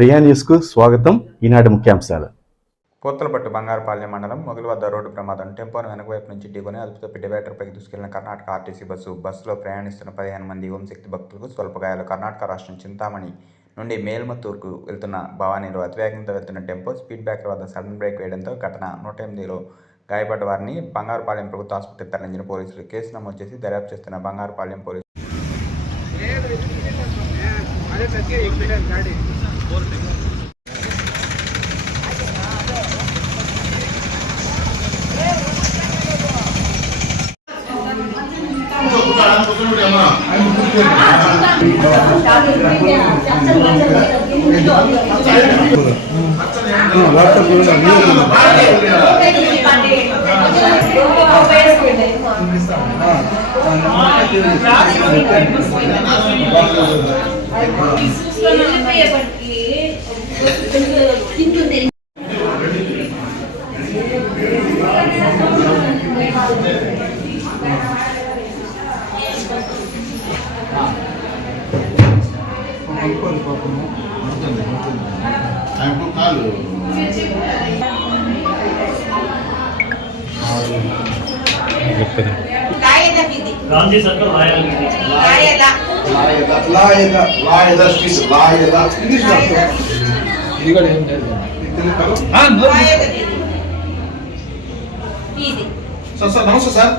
ప్రియా న్యూస్కు స్వాగతం. ఈనాటి ముఖ్యాంశాలు. పూతలపట్టు బంగారుపాలెం మండలం మొగులు వద్ద రోడ్డు ప్రమాదం. టెంపోను వెనక వైపు నుంచి ఢీకొని అదుపుతో డివైడర్పైకి దూసుకెళ్లిన కర్ణాటక ఆర్టీసీ బస్సులో ప్రయాణిస్తున్న 15 మంది ఓంశక్తి భక్తులకు స్వల్ప గాయాలు. కర్ణాటక రాష్ట్రం చింతామణి నుండి మేల్మత్తూరుకు వెళ్తున్న భవానీలో అతివేగంతో వెళ్తున్న టెంపో స్పీడ్ బ్రేకర్ వద్ద సడన్ బ్రేక్ వేయడంతో ఘటన. 108లో గాయపడ్డ వారిని బంగారుపాలెం ప్రభుత్వ ఆసుపత్రికి తరలించిన పోలీసులు. కేసు నమోదు చేసి దర్యాప్తు చేస్తున్న బంగారుపాలెం పోలీసులు. సార్ నమస్తే సార్.